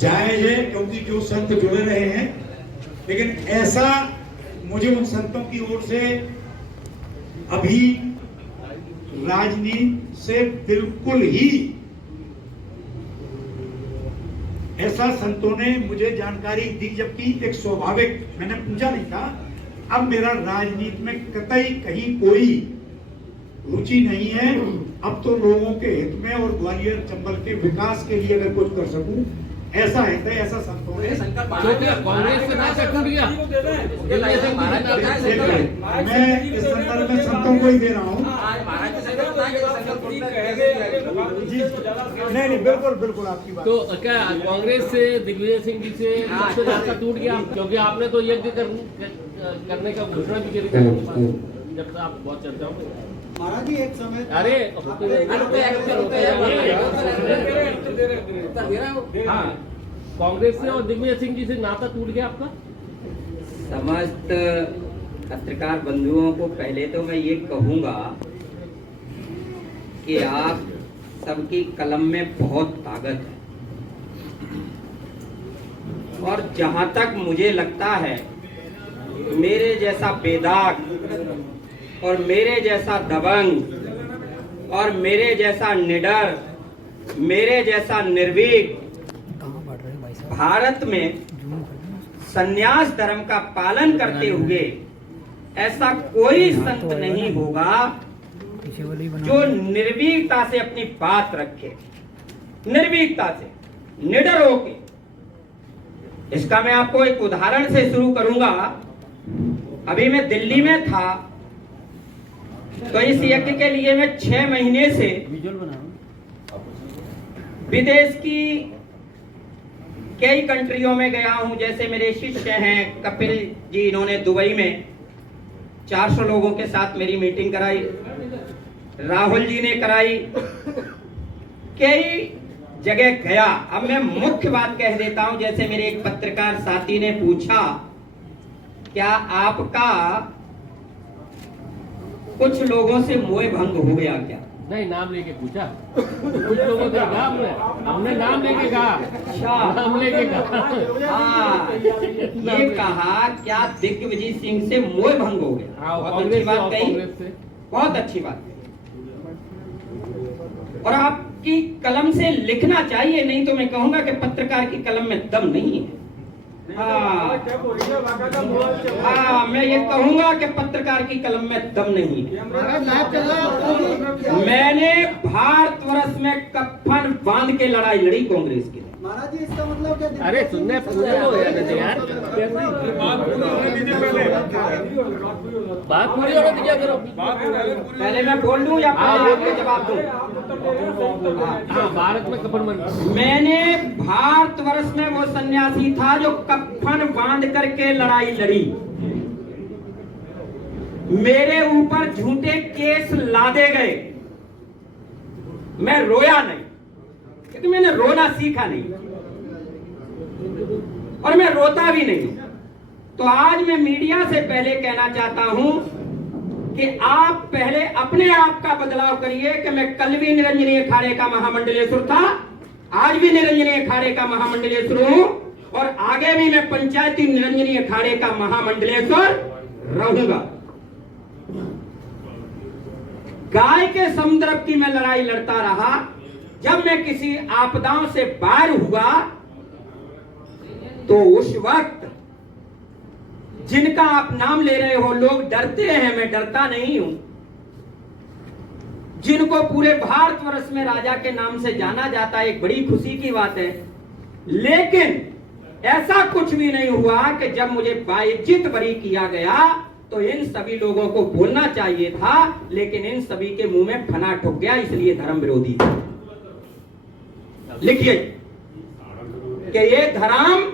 जायज है क्योंकि जो संत जुड़ रहे हैं, लेकिन ऐसा मुझे उन संतों की ओर से अभी राजनीति से बिल्कुल ही ऐसा संतों ने मुझे जानकारी दी, जबकि एक स्वाभाविक, मैंने पूछा नहीं था। अब मेरा राजनीति में कतई कहीं कोई रुचि नहीं है। अब तो लोगों के हित में और ग्वालियर चंबल के विकास के लिए अगर कुछ कर सकूं, ऐसा है तो ऐसा संतों ने कांग्रेस से ना टूट गया। मैं इस संदर्भ में संतों को ही दे रहा हूँ। नहीं, बिल्कुल बिल्कुल आपकी बात। तो क्या कांग्रेस से दिग्विजय सिंह जी से सबसे ज्यादा टूट गया? क्योंकि आपने तो यज्ञ करने का घोषणा भी करी थी जब आप बहुत चर्चा हो। महाराज जी एक समय अरे हाँ, कांग्रेस से और दिग्विजय सिंह जी से नाता टूट गया आपका? समस्त पत्रकार बंधुओं को पहले तो मैं ये कहूंगा कि आप सबकी कलम में बहुत ताकत है, और जहां तक मुझे लगता है मेरे जैसा बेदाग और मेरे जैसा दबंग और मेरे जैसा निडर, मेरे जैसा निर्भीक भारत में संन्यास धर्म का पालन करते हुए ऐसा कोई संत नहीं होगा जो निर्भीकता से अपनी बात रखे, निर्भीकता से, निडर होके। इसका मैं आपको एक उदाहरण से शुरू करूंगा। अभी मैं दिल्ली में था, तो इस यज्ञ के लिए मैं 6 महीने से विदेश की कई कंट्रियों में गया हूं। जैसे मेरे शिष्य हैं कपिल जी, इन्होंने दुबई में 400 लोगों के साथ मेरी मीटिंग कराई, राहुल जी ने कराई, कई जगह गया। अब मैं मुख्य बात कह देता हूं। जैसे मेरे एक पत्रकार साथी ने पूछा, क्या आपका कुछ लोगों से मोह भंग हो गया क्या? नहीं, नाम लेके पूछा। कुछ लोगों से कहा हमने नाम लेके कहा। अच्छा, नाम लेके कहा। हाँ, ये कहा क्या दिग्विजय सिंह से मोह भंग हो गया? बहुत अच्छी बात कही, बहुत अच्छी बात कही। और आपकी कलम से लिखना चाहिए, नहीं तो मैं कहूंगा कि पत्रकार की कलम में दम नहीं है। हाँ, मैं ये कहूंगा कि पत्रकार की कलम में दम नहीं है। मैंने भारतवर्ष में कफन बांध के लड़ाई लड़ी कांग्रेस के लिए। महाराज जी इसका मतलब क्या? अरे सुनने पूरे हो यार, बात पूरी होने दीजिए करो। पहले मैं बोल दूं या पहले आपके जवाब दूं? हाँ, भारत में कफन बंद। मैंने भारतवर्ष में वो सन्यासी था जो कफन बांध करके लड़ाई लड़ी। मेरे ऊपर झूठे केस लादे गए, मैं रोया नहीं क्योंकि मैंने रोना सीखा नहीं और मैं रोता भी नहीं। तो आज मैं मीडिया से पहले कहना चाहता हूं कि आप पहले अपने आप का बदलाव करिए कि मैं कल भी निरंजनीय अखाड़े का महामंडलेश्वर था, आज भी निरंजनीय अखाड़े का महामंडलेश्वर हूं और आगे भी मैं पंचायती निरंजनीय अखाड़े का महामंडलेश्वर रहूंगा। गाय के समुद्र की मैं लड़ाई लड़ता रहा। जब मैं किसी आपदाओं से पार हुआ तो उस वक्त जिनका आप नाम ले रहे हो लोग डरते हैं, मैं डरता नहीं हूं। जिनको पूरे भारतवर्ष में राजा के नाम से जाना जाता है, एक बड़ी खुशी की बात है। लेकिन ऐसा कुछ भी नहीं हुआ कि जब मुझे बाइज्जत बरी किया गया तो इन सभी लोगों को बोलना चाहिए था, लेकिन इन सभी के मुंह में फना ठुक गया, इसलिए धर्म विरोधी। लिखिए कि ये धर्म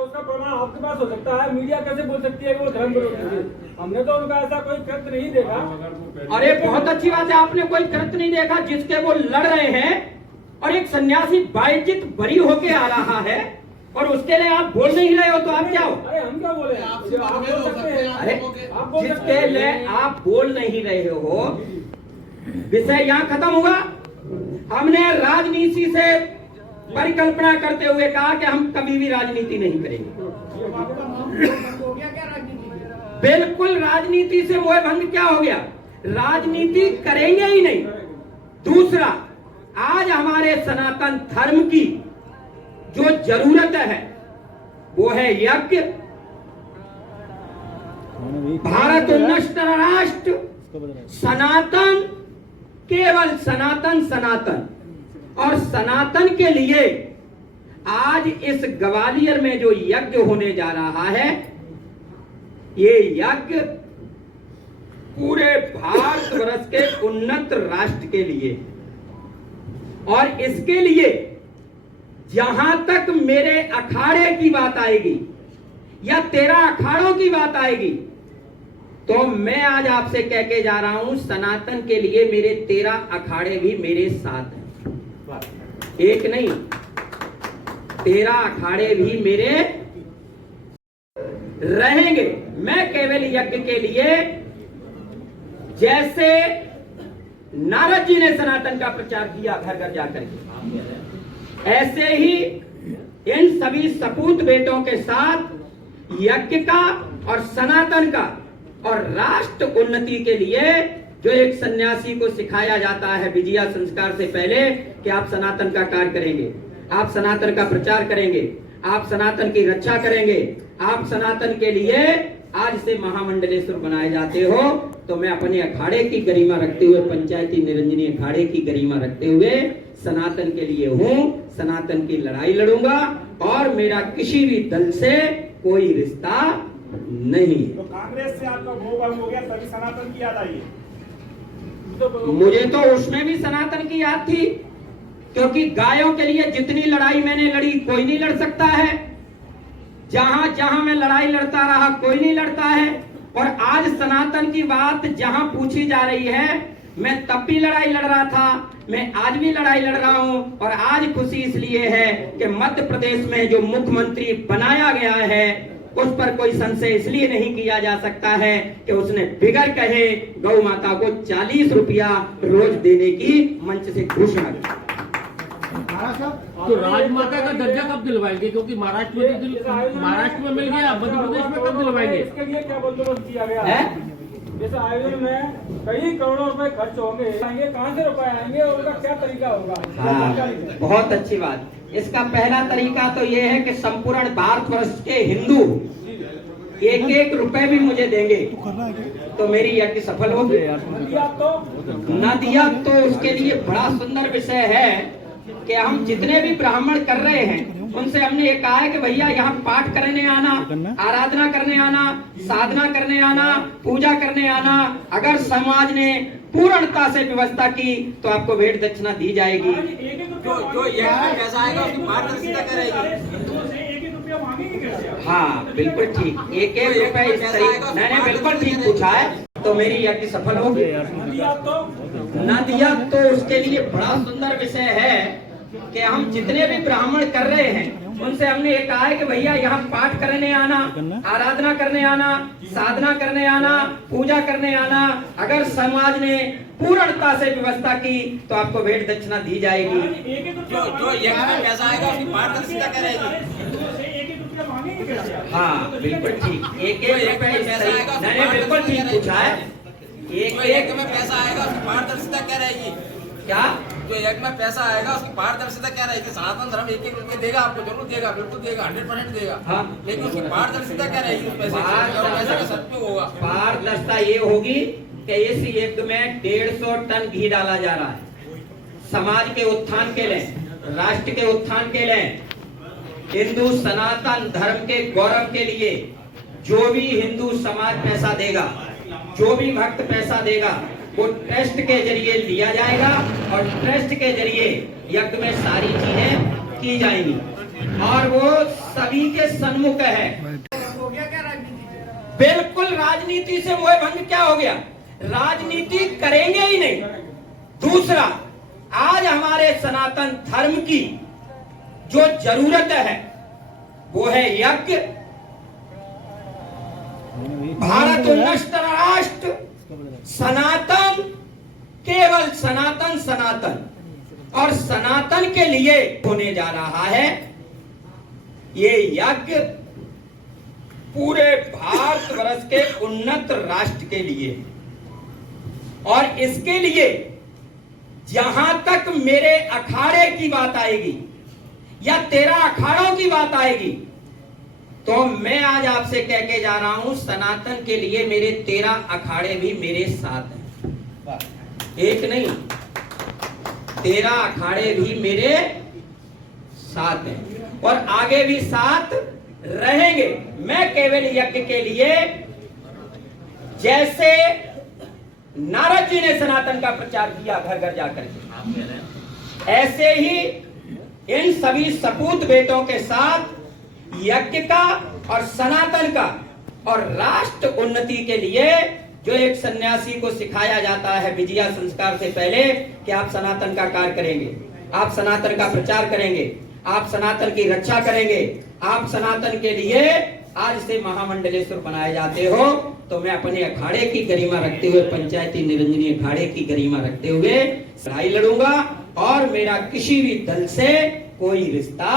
उसका प्रमाण आपके पास हो सकता है। मीडिया कैसे बोल सकती है कि वो धर्म विरोधी है? हमने तो उनका ऐसा कोई कृत्य नहीं देखा। अरे बहुत अच्छी बात है, आपने कोई कृत्य नहीं देखा जिसके वो लड़ रहे हैं और एक सन्यासी बाइज्जत बरी होके आ रहा है और उसके लिए आप बोल नहीं रहे हो तो आप क्या हो? अरे हम क्या बोले? आप बोल सकते हैं। अरे जिसके लिए आप बोल नहीं रहे हो विषय यहाँ खत्म हुआ। हमने राजनीति से परिकल्पना करते हुए कहा कि हम कभी भी राजनीति नहीं करेंगे। बिल्कुल राजनीति से मोह भंग क्या हो गया, राजनीति करेंगे ही नहीं। दूसरा, आज हमारे सनातन धर्म की जो जरूरत है वो है यज्ञ। भारत उन्नत राष्ट्र, सनातन, केवल सनातन सनातन। और सनातन के लिए आज इस ग्वालियर में जो यज्ञ होने जा रहा है, ये यज्ञ पूरे भारतवर्ष के उन्नत राष्ट्र के लिए। और इसके लिए जहां तक मेरे अखाड़े की बात आएगी या 13 अखाड़ों की बात आएगी, तो मैं आज आपसे कह के जा रहा हूं, सनातन के लिए मेरे 13 अखाड़े भी मेरे साथ हैं। एक नहीं, 13 अखाड़े भी मेरे रहेंगे। मैं केवल यज्ञ के लिए, जैसे नारद जी ने सनातन का प्रचार किया घर घर जाकर के, ऐसे ही इन सभी सपूत बेटों के साथ यज्ञ का और सनातन का और राष्ट्र उन्नति के लिए जो एक सन्यासी को सिखाया जाता है विजया संस्कार से पहले कि आप सनातन का कार्य करेंगे, आप सनातन का प्रचार करेंगे, आप सनातन की रक्षा करेंगे, आप सनातन के लिए आज से महामंडलेश्वर बनाए जाते हो। तो मैं अपने अखाड़े की गरिमा रखते हुए, पंचायती निरंजनी अखाड़े की गरिमा रखते हुए सनातन के लिए हूँ, सनातन की लड़ाई लड़ूंगा और मेरा किसी भी दल से कोई रिश्ता नहीं। तो कांग्रेस से आपका मोह भंग हो गया, तभी सनातन की याद आई है। मुझे तो उसमें भी सनातन की याद थी, क्योंकि गायों के लिए जितनी लड़ाई मैंने लड़ी कोई नहीं लड़ सकता है। जहां जहां मैं लड़ाई लड़ता रहा कोई नहीं लड़ता है। और आज सनातन की बात जहां पूछी जा रही है, मैं तब भी लड़ाई लड़ रहा था, मैं आज भी लड़ाई लड़ रहा हूं। और आज खुशी इसलिए है कि मध्य प्रदेश में जो मुख्यमंत्री बनाया गया है उस पर कोई संशय इसलिए नहीं किया जा सकता है कि उसने बिगर कहे गौ माता को 40 रुपया रोज देने की मंच से घोषणा की। तो राजमाता का दर्जा कब दिलवाएंगे? क्योंकि महाराष्ट्र में मिल गया, मध्य प्रदेश में कब दिलवाएंगे? इसके लिए क्या बंदोबस्त किया गया है? इस आयोजन में कई करोड़ों रुपए खर्च होंगे, कहाँ से रुपए आएंगे और उनका क्या तरीका होगा? हाँ, बहुत अच्छी बात। इसका पहला तरीका तो ये है कि संपूर्ण भारतवर्ष के हिंदू 1-1 रुपए भी मुझे देंगे तो मेरी यज्ञ सफल होगी। न दिया तो उसके लिए बड़ा सुंदर विषय है कि हम जितने भी ब्राह्मण कर रहे हैं उनसे हमने ये कहा है कि भैया यहाँ पाठ करने आना, आराधना करने आना, साधना करने आना, पूजा करने आना। अगर समाज ने पूर्णता से व्यवस्था की तो आपको भेंट दक्षिणा दी जाएगी। जो यह पैसा आएगा उसकी पारदर्शिता करेगी। हाँ बिल्कुल ठीक, 1-1 रुपए इस तरीके मैंने बिल्कुल ठीक पूछा है तो मेरी यज्ञ सफल होगी। न दिया तो उसके लिए बड़ा सुंदर विषय है कि हम जितने भी ब्राह्मण कर रहे हैं उनसे हमने ये कहा है कि भैया यहाँ पाठ करने आना, आराधना करने आना, साधना करने आना, पूजा करने आना। अगर समाज ने पूर्णता से व्यवस्था की तो आपको भेंट दक्षिणा दी जाएगी। जो यज्ञ में पैसा आएगा उसकी पारदर्शिता करेगी। हाँ बिल्कुल ठीक, 1-1 रुपए इस तरीके मैंने बिल्कुल ठीक पूछा है। यज्ञ में पैसा आएगा उसकी पारदर्शिता क्या रहेगी? क्या? जो यज्ञ में पैसा आएगा उसकी पारदर्शिता क्या रहेगी? सनातन धर्म 1-1 रुपए देगा, आपको जरूर देगा, बिल्कुल देगा, 100% देगा। हाँ। लेकिन उसकी पारदर्शिता क्या रहेगी? उस पैसे का सदुपयोग होगा। पारदर्शिता ये होगी कि इस यज्ञ में 150 टन घी डाला जा रहा है। समाज के उत्थान के लिए, राष्ट्र के उत्थान के लिए, हिंदू सनातन धर्म के गौरव के लिए जो भी हिंदू समाज पैसा देगा, जो भी भक्त पैसा देगा, वो ट्रस्ट के जरिए लिया जाएगा और ट्रस्ट के जरिए यज्ञ में सारी चीजें की जाएंगी और वो सभी के सन्मुख है। बिल्कुल राजनीति से मोह भंग क्या हो गया, राजनीति करेंगे ही नहीं। दूसरा, आज हमारे सनातन धर्म की जो जरूरत है वो है यज्ञ। भारत उन्नत राष्ट्र, सनातन, केवल सनातन सनातन और सनातन के लिए होने जा रहा है। ये यज्ञ पूरे भारतवर्ष के उन्नत राष्ट्र के लिए, और इसके लिए जहां तक मेरे अखाड़े की बात आएगी या 13 अखाड़ों की बात आएगी, तो मैं आज आपसे कह के जा रहा हूं, सनातन के लिए मेरे 13 अखाड़े भी मेरे साथ हैं। एक नहीं, 13 अखाड़े भी मेरे साथ हैं और आगे भी साथ रहेंगे। मैं केवल यज्ञ के लिए, जैसे नारद जी ने सनातन का प्रचार किया घर घर जाकर के, ऐसे ही इन सभी सपूत बेटों के साथ यज्ञ का और सनातन का और राष्ट्र उन्नति के लिए जो एक सन्यासी को सिखाया जाता है विजया संस्कार से पहले कि आप सनातन का कार्य करेंगे, आप सनातन का प्रचार करेंगे, आप सनातन की रक्षा करेंगे, आप सनातन के लिए आज से महामंडलेश्वर बनाए जाते हो, तो मैं अपने अखाड़े की गरिमा रखते हुए, पंचायती निरंजनी अखाड़े की गरिमा रखते हुए लड़ाई लड़ूंगा और मेरा किसी भी दल से कोई रिश्ता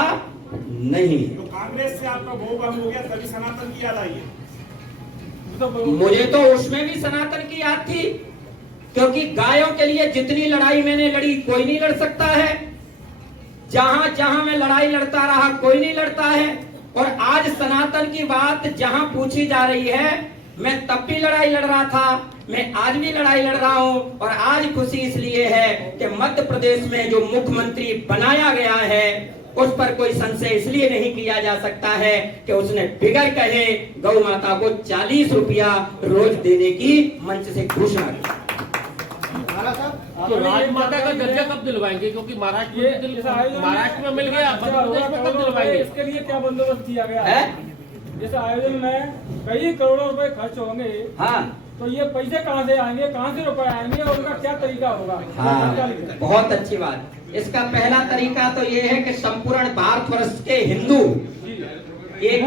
नहीं है। तो कांग्रेस से आपका मोह भंग हो गया, तभी सनातन की याद आई है। मुझे तो उसमें भी सनातन की याद थी, क्योंकि गायों के लिए जितनी लड़ाई मैंने लड़ी कोई नहीं लड़ सकता है। जहां जहां मैं लड़ाई लड़ता रहा कोई नहीं लड़ता है। और आज सनातन की बात जहां पूछी जा रही है, मैं तब भी लड़ाई लड़ रहा था, मैं आज भी लड़ाई लड़ रहा हूं। और आज खुशी इसलिए है कि मध्य प्रदेश में जो मुख्यमंत्री बनाया गया है उस पर कोई संशय इसलिए नहीं किया जा सकता है कि उसने बिगर कहे गौ माता को 40 रुपया रोज देने की मंच से घोषणा की। तो राजमाता का दर्जा कब दिलवाएंगे? क्योंकि महाराष्ट्र में मिल गया, मध्य प्रदेश में कब दिलवाएंगे? इसके लिए क्या बंदोबस्त किया गया है? इस आयोजन में कई करोड़ों रुपए खर्च होंगे। हाँ, तो ये पैसे कहाँ से आएंगे, कहाँ से रुपए आएंगे और उनका क्या तरीका होगा? हाँ, बहुत अच्छी बात। इसका पहला तरीका तो ये है कि संपूर्ण भारतवर्ष के हिंदू एक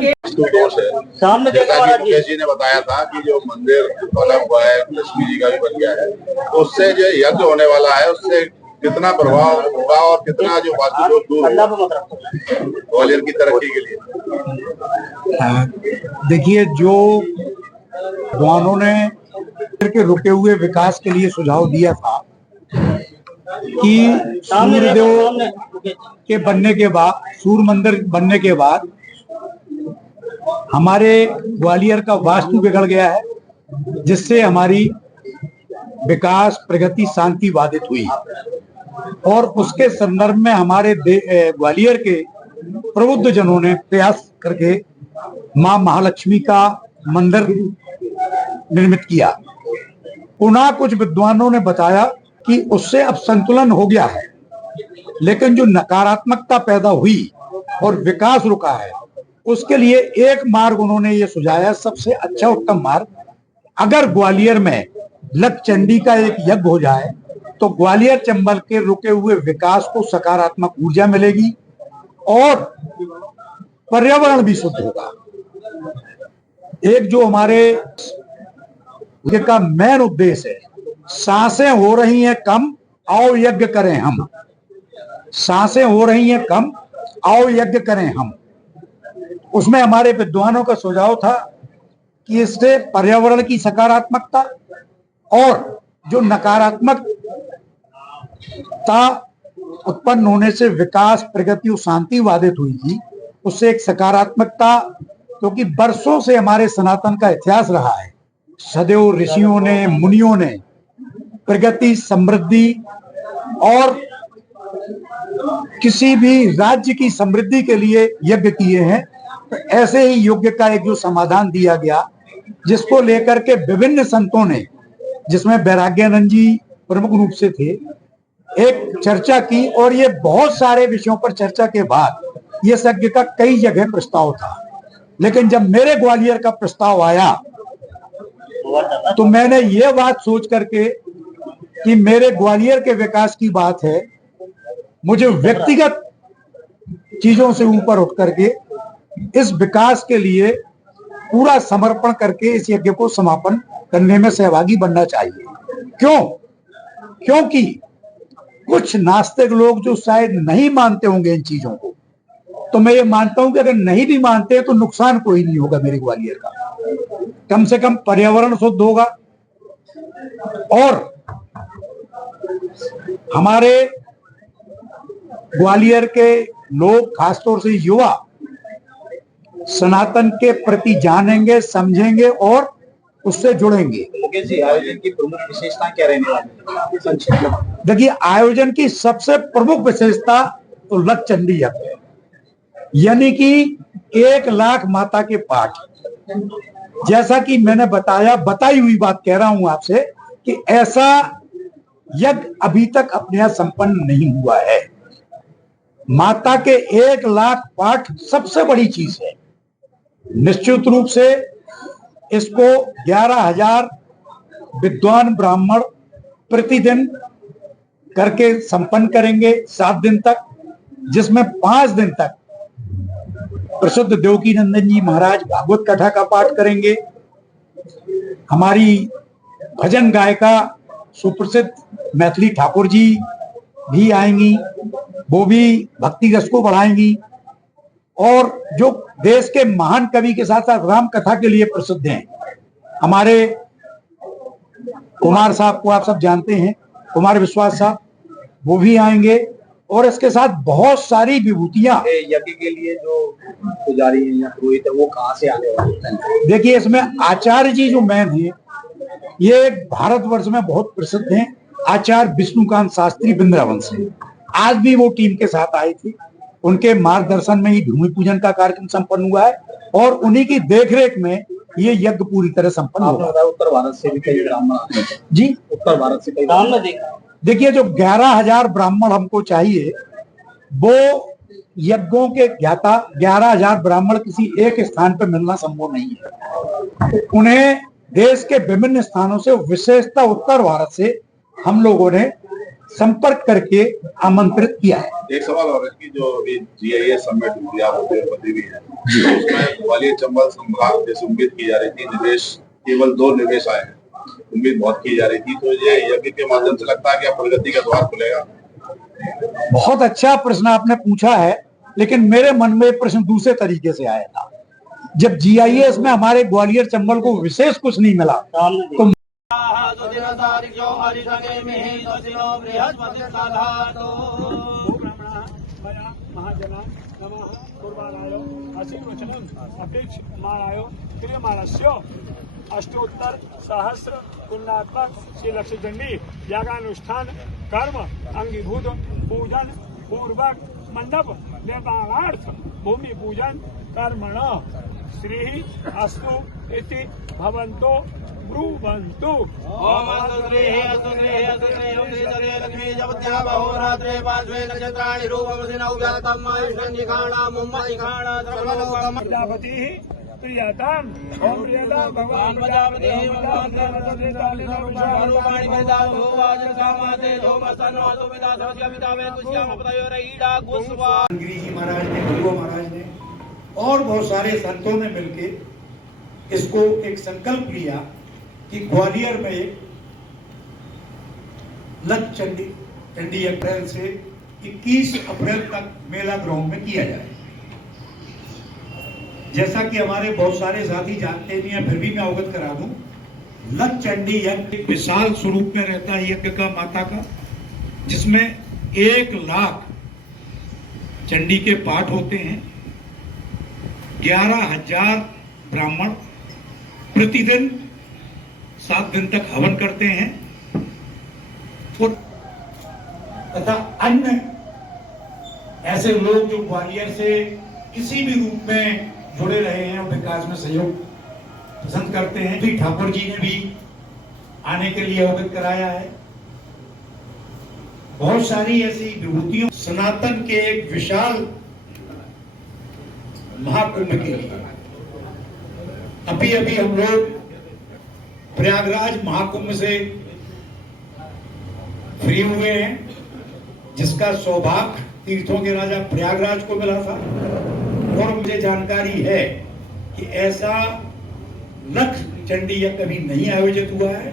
सामने जैसा कि मुकेश जी ने बताया था कि जो मंदिर बना हुआ है लक्ष्मी जी का भी बन गया है, उससे जो यज्ञ होने वाला है उससे कितना प्रभाव होगा और कितना जो वास्तु दोष दूर होगा ग्वालियर की तरक्की के लिए। देखिए, जो विद्वानों ने के रुके हुए विकास के लिए सुझाव दिया था कि सूर्यदेव के बनने के बाद, सूर्य मंदिर बनने के बाद हमारे ग्वालियर का वास्तु बिगड़ गया है, जिससे हमारी विकास, प्रगति, शांति बाधित हुई। और उसके संदर्भ में हमारे ग्वालियर के प्रबुद्ध जनों ने प्रयास करके मां महालक्ष्मी का मंदिर निर्मित किया। पुनः कुछ विद्वानों ने बताया कि उससे अब संतुलन हो गया है, लेकिन जो नकारात्मकता पैदा हुई और विकास रुका है, उसके लिए एक मार्ग उन्होंने ये सुझाया, सबसे अच्छा उत्तम मार्ग, अगर ग्वालियर में लक चंडी का एक यज्ञ हो जाए तो ग्वालियर चंबल के रुके हुए विकास को सकारात्मक ऊर्जा मिलेगी और पर्यावरण भी शुद्ध होगा। एक जो हमारे का मेन उद्देश्य है, सांसें हो रही हैं कम, आओ यज्ञ करें हम। सांसें हो रही हैं कम, आओ यज्ञ करें हम। उसमें हमारे विद्वानों का सुझाव था कि इससे पर्यावरण की सकारात्मकता और जो नकारात्मकता उत्पन्न होने से विकास, प्रगति और शांति बाधित हुई थी, उससे एक सकारात्मकता, क्योंकि बरसों से हमारे सनातन का इतिहास रहा है, सदैव ऋषियों ने, मुनियों ने प्रगति, समृद्धि और किसी भी राज्य की समृद्धि के लिए यज्ञ किए हैं। तो ऐसे ही यज्ञ का एक जो समाधान दिया गया, जिसको लेकर के विभिन्न संतों ने, जिसमें वैराग्यानंद जी प्रमुख रूप से थे, एक चर्चा की और ये बहुत सारे विषयों पर चर्चा के बाद ये यज्ञ का कई जगह प्रस्ताव था। लेकिन जब मेरे ग्वालियर का प्रस्ताव आया तो मैंने ये बात सोच करके कि मेरे ग्वालियर के विकास की बात है, मुझे व्यक्तिगत चीजों से ऊपर उठ करके इस विकास के लिए पूरा समर्पण करके इस यज्ञ को समापन करने में सहभागी बनना चाहिए। क्यों क्योंकि कुछ नास्तिक लोग जो शायद नहीं मानते होंगे इन चीजों को, तो मैं ये मानता हूं कि अगर नहीं भी मानते तो नुकसान कोई नहीं होगा मेरे ग्वालियर का। कम से कम पर्यावरण शुद्ध होगा और हमारे ग्वालियर के लोग, खासतौर से युवा, सनातन के प्रति जानेंगे, समझेंगे और उससे जुड़ेंगे। मुकेश जी, आयोजन की प्रमुख विशेषता क्या रहने वाली है संक्षिप्त में? देखिए, आयोजन की सबसे प्रमुख विशेषता तो लक्ष्य चंडी यज्ञ है, यानी कि 1 लाख माता के पाठ। जैसा कि मैंने बताई हुई बात कह रहा हूं आपसे कि ऐसा यज्ञ अभी तक अपने यहां संपन्न नहीं हुआ है। माता के 1 लाख पाठ सबसे बड़ी चीज है। निश्चित रूप से इसको 11,000 विद्वान ब्राह्मण प्रतिदिन करके संपन्न करेंगे 7 दिन तक, जिसमें 5 दिन तक प्रसिद्ध देवकी नंदन जी महाराज भागवत कथा का पाठ करेंगे। हमारी भजन गायिका सुप्रसिद्ध मैथिली ठाकुर जी भी आएंगी, वो भी भक्ति रस को बढ़ाएंगी। और जो देश के महान कवि के साथ साथ राम कथा के लिए प्रसिद्ध हैं, हमारे कुमार साहब को आप सब जानते हैं, कुमार विश्वास साहब, वो भी आएंगे। और इसके साथ बहुत सारी विभूतियां। यज्ञ के लिए जो पुजारी हैं या पुरोहित है वो कहाँ से आने वाले हैं? देखिए, इसमें आचार्य जी जो मैन हैं, ये भारतवर्ष में बहुत प्रसिद्ध हैं। आचार्य विष्णुकांत शास्त्री वृंदावन से आज भी वो टीम के साथ आए थे। उनके मार्गदर्शन में ही भूमि पूजन का कार्यक्रम संपन्न हुआ है और उन्हीं की देखरेख में ये यज्ञ पूरी तरह संपन्न हुआ। उत्तर भारत से भी कई ब्राह्मण आते हैं जी, उत्तर भारत से कई ब्राह्मण देखा। देखिए, जो 11,000 ब्राह्मण हमको चाहिए, वो यज्ञों के ज्ञाता 11,000 ब्राह्मण किसी एक स्थान पर मिलना संभव नहीं है। उन्हें देश के विभिन्न स्थानों से, विशेषतः उत्तर भारत से हम लोगों ने संपर्क करके आमंत्रित किया है। एक सवाल और है कि जो अभी GIS समिट हुई, आप उद्योगपति भी हैं, उसमें ग्वालियर चंबल संभाग जैसे उम्मीद की जा रही थी, निवेश केवल 2 निवेश आए हैं, उम्मीद बहुत की जा रही थी, तो ये यज्ञ के माध्यम से लगता है कि प्रगति का द्वार खुलेगा? बहुत अच्छा प्रश्न आपने पूछा है, लेकिन मेरे मन में प्रश्न दूसरे तरीके से आया था। जब GIS में हमारे ग्वालियर चंबल को विशेष कुछ नहीं मिला तो महाजना नमः कुर्बानाय आशीर्वचनम् अपेक्षमाणाय क्रियमाणस्य अष्टोत्तर सहस्र पुण्यात्मक श्री लक्ष्य चंडी यागानुष्ठान कर्म अंगीभूत पूजन पूर्वक मंडप निर्माणार्थ भूमि पूजन कर्मण श्री अस्तु इति भवन्तो ब्रुवन्तु। ओम अस्तुश्रीः अस्तुश्रीः अस्तुश्रीः श्रीचरे लक्ष्मी जपत्या बहुरात्रे पार्श्वे नक्षत्राणि रूपमसिनौ व्यातम् आयुष्यन्निखाणा मुम्मनिखाणा सर्वलोकम् प्रजापतिः प्रियताम् ओम प्रियताम् भगवान् प्रजापतिः भगवान् रूपाणि परिदा भोवाच कामाते धूमस्तनो सुविदा सवस्य पितावे कुश्याम पतयोरईडा गोस्वा। गिरी जी महाराज ने, भगवा महाराज ने और बहुत सारे संतों ने मिलके इसको एक संकल्प लिया कि ग्वालियर में लक्ष्य चंडी अप्रैल से 21 अप्रैल तक मेला ग्राउंड में किया जाए। जैसा कि हमारे बहुत सारे साथी जानते नहीं है, फिर भी मैं अवगत करा दूं, लक्ष्य चंडी यज्ञ विशाल स्वरूप में रहता है यज्ञ का, माता का, जिसमें 1 लाख चंडी के पाठ होते हैं। 11,000 ब्राह्मण प्रतिदिन 7 दिन तक हवन करते हैं और तथा अन्य ऐसे लोग जो ग्वालियर से किसी भी रूप में जुड़े रहे हैं और विकास में सहयोग पसंद करते हैं, श्री ठाकुर जी ने भी आने के लिए अवगत कराया है। बहुत सारी ऐसी विभूतियों, सनातन के एक विशाल महाकुंभ के लिए अभी हम लोग प्रयागराज महाकुंभ से फ्री हुए हैं, जिसका सौभाग्य तीर्थों के राजा प्रयागराज को मिला था। और मुझे जानकारी है कि ऐसा लक्ष्य चंडी यज्ञ कभी नहीं आयोजित हुआ है।